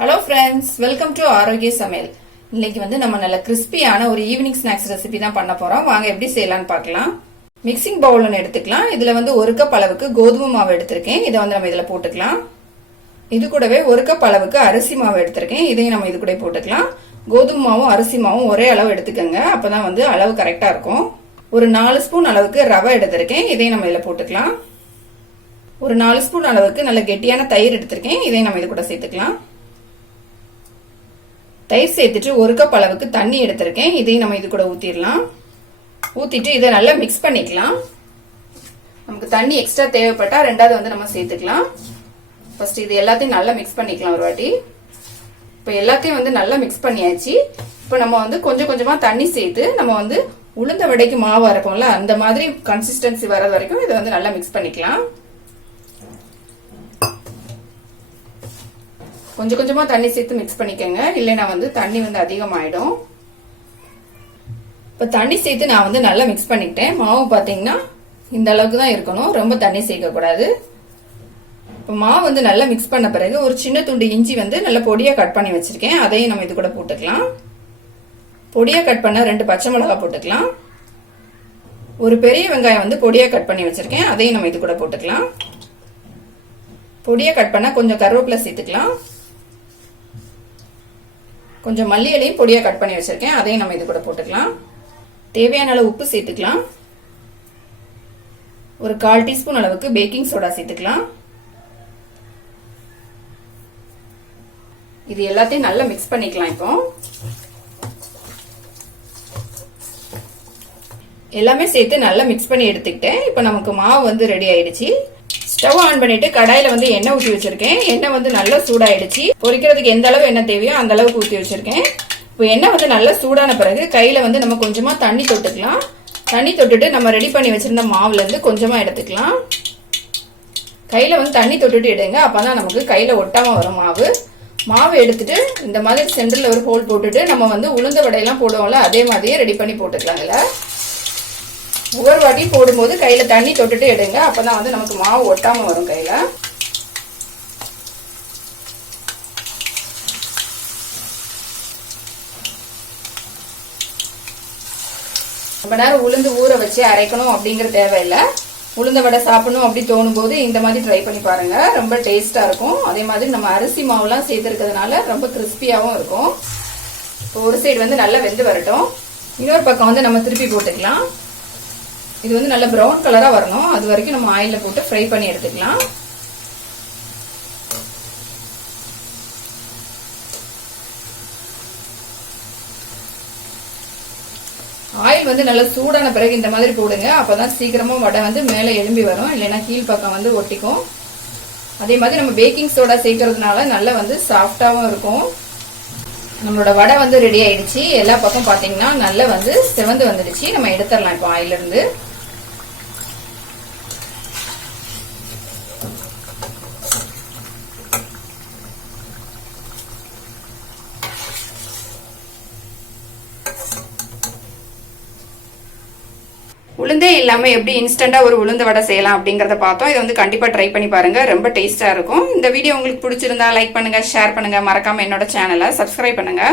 Hello friends, welcome to ஆரோக்கிய சமையல். இன்னைக்கு வந்து நம்ம நல்ல கிறிஸ்பியான ஒரு ஈவினிங் ஸ்நாக்ஸ் ரெசிபி தான் பண்ண போறோம். வாங்க எப்படி செய்யலாம்னு பார்க்கலாம். மிக்சிங் பவுல் ஒன்று எடுத்துக்கலாம். இதுல வந்து 1 கப் அளவுக்கு கோதுமை மாவு எடுத்திருக்கேன். இதை வந்து நம்ம இதுல போட்டுக்கலாம். இது கூடவே 1 கப் அளவுக்கு அரிசி மாவு எடுத்திருக்கேன். இதையும் நம்ம இது கூட போட்டுக்கலாம். கோதுமை மாவும் அரிசி மாவும் ஒரே அளவு எடுத்துக்கோங்க. அப்பதான் வந்து அளவு கரெக்டா இருக்கும். ஒரு 4 ஸ்பூன் அளவுக்கு ரவை எடுத்திருக்கேன். இதையும் நம்ம இதுல போட்டுக்கலாம். ஒரு 4 ஸ்பூன் அளவுக்கு நல்ல கெட்டியான தயிர் எடுத்திருக்கேன். இதையும் நம்ம இது கூட சேர்த்துக்கலாம். தயிர் சேர்த்துட்டு 1 கப் அளவுக்கு தண்ணி எடுத்திருக்கேன். இதையும் நம்ம இது கூட ஊத்திடலாம். ஊத்திட்டு இதை நல்லா மிக்ஸ் பண்ணிக்கலாம். நமக்கு தண்ணி எக்ஸ்ட்ரா தேவைப்பட்டா ரெண்டாவது வந்து நம்ம சேர்த்துக்கலாம். ஃபர்ஸ்ட் இது எல்லாத்தையும் நல்லா மிக்ஸ் பண்ணிக்கலாம் ஒரு வாட்டி. இப்போ எல்லாத்தையும் வந்து நல்லா மிக்ஸ் பண்ணியாச்சு. இப்போ நம்ம வந்து கொஞ்சம் கொஞ்சமா தண்ணி சேர்த்து நம்ம வந்து உளுந்த வடைக்கு மாவு அரைப்போம்ல, அந்த மாதிரி கன்சிஸ்டன்சி வர வரைக்கும் இதை வந்து நல்லா மிக்ஸ் பண்ணிக்கலாம். கொஞ்சம் கொஞ்சமா தண்ணி சேர்த்து மிக்ஸ் பண்ணிக்கோங்க, இல்லைன்னா வந்து தண்ணி வந்து அதிகமாயிடும். இப்ப தண்ணி சேர்த்து நான் வந்து நல்லா மிக்ஸ் பண்ணிக்கிட்டேன். மாவு பாத்தீங்கன்னா இந்த அளவுக்கு தான் இருக்கணும், ரொம்ப தண்ணி சேர்க்க கூடாது. இப்ப மாவு வந்து நல்லா மிக்ஸ் பண்ண பிறகு ஒரு சின்ன துண்டு இஞ்சி வந்து நல்லா பொடியா கட் பண்ணி வச்சிருக்கேன். அதையும் நம்ம இது கூட போட்டுக்கலாம். பொடியா கட் பண்ண 2 பச்சை மிளகாய் போட்டுக்கலாம். ஒரு பெரிய வெங்காயம் வந்து பொடியா கட் பண்ணி வச்சிருக்கேன். அதையும் நம்ம இது கூட போட்டுக்கலாம். பொடியா கட் பண்ண கொஞ்சம் கருவேப்பிலை சேர்த்துக்கலாம். கொஞ்சம் மல்லி இலையும் பொடியா கட் பண்ணி வச்சிருக்கேன். அதையும் நம்ம இது கூட போட்டுக்கலாம். தேவையான அளவு உப்பு சேர்த்துக்கலாம். ஒரு 1/4 டீஸ்பூன் அளவுக்கு பேக்கிங் சோடா சேர்த்துக்கலாம். இது எல்லாத்தையும் நல்லா மிக்ஸ் பண்ணிக்கலாம். இப்போ எல்லாமே சேர்த்து நல்லா மிக்ஸ் பண்ணி எடுத்துக்கிட்டேன். இப்போ நமக்கு மாவு வந்து ரெடி ஆயிடுச்சு. ஸ்டவ் ஆன் பண்ணிட்டு கடாயில வந்து எண்ணெய் ஊற்றி வச்சிருக்கேன். எண்ணெய் வந்து நல்லா சூடாயிடுச்சு. பொரிக்கிறதுக்கு எந்த அளவு எண்ணெய் தேவையோ அந்த அளவுக்கு ஊற்றி வச்சிருக்கேன். இப்போ எண்ணெய் வந்து நல்லா சூடான பிறகு கையில வந்து நம்ம கொஞ்சமா தண்ணி தொட்டுக்கலாம். தண்ணி தொட்டுட்டு நம்ம ரெடி பண்ணி வச்சிருந்த மாவுல இருந்து கொஞ்சமா எடுத்துக்கலாம். கையில வந்து தண்ணி தொட்டுட்டு எடுங்க, அப்பதான் நமக்கு கையில ஒட்டாம வரும் மாவு. மாவு எடுத்துட்டு இந்த மாதிரி சென்டர்ல ஒரு ஹோல் போட்டுட்டு நம்ம வந்து உளுந்த வடையெல்லாம் போடுவோம்ல, அதே மாதிரியே ரெடி பண்ணி போட்டுக்கலாம். இதுல ஒவ்வொரு வாட்டி போடும்போது கையில தண்ணி தொட்டுட்டு எடுங்க, அப்பதான் வந்து நமக்கு மாவு ஒட்டாம வரும் கையில. ரொம்ப நேரம் உளுந்து ஊற வச்சு அரைக்கணும் அப்படிங்கிற தேவையில்லை. உளுந்த வடை சாப்பிடணும் அப்படி தோணும் போது இந்த மாதிரி ட்ரை பண்ணி பாருங்க, ரொம்ப டேஸ்டா இருக்கும். அதே மாதிரி நம்ம அரிசி மாவுலாம் சேர்த்துருக்கிறதுனால ரொம்ப கிறிஸ்பியாவும் இருக்கும். ஒரு சைடு வந்து நல்லா வெந்து வரட்டும். இன்னொரு பக்கம் வந்து நம்ம திருப்பி போட்டுக்கலாம். இது வந்து நல்ல பிரவுன் கலரா வரணும், அது வரைக்கும் நம்ம ஆயில்ல போட்டு ஃப்ரை பண்ணி எடுத்துக்கலாம். ஆயில் வந்து நல்லா சூடான பிறகு இந்த மாதிரி போடுங்க, அப்பதான் சீக்கிரமா வடை வந்து மேல எழும்பி வரும், இல்லைன்னா கீழ் பக்கம் வந்து ஒட்டிக்கும். அதே மாதிரி நம்ம பேக்கிங் சோடா சேர்க்கறதுனால நல்லா வந்து சாஃப்டாவும் இருக்கும். நம்மளோட வடை வந்து ரெடி ஆயிடுச்சு. எல்லா பக்கம் பாத்தீங்கன்னா நல்லா வந்து செவந்து வந்துடுச்சு. நம்ம எடுத்துடலாம் இப்போ ஆயில இருந்து. உளுந்தே இல்லாம எப்படி இன்ஸ்டன்டா ஒரு உளுந்த வடை செய்யலாம் அப்படிங்கறத பார்த்தோம். இதை வந்து கண்டிப்பா ட்ரை பண்ணி பாருங்க, ரொம்ப டேஸ்டா இருக்கும். இந்த வீடியோ உங்களுக்கு பிடிச்சிருந்தா லைக் பண்ணுங்க, ஷேர் பண்ணுங்க, மறக்காம என்னோட சேனலை சப்ஸ்கிரைப் பண்ணுங்க.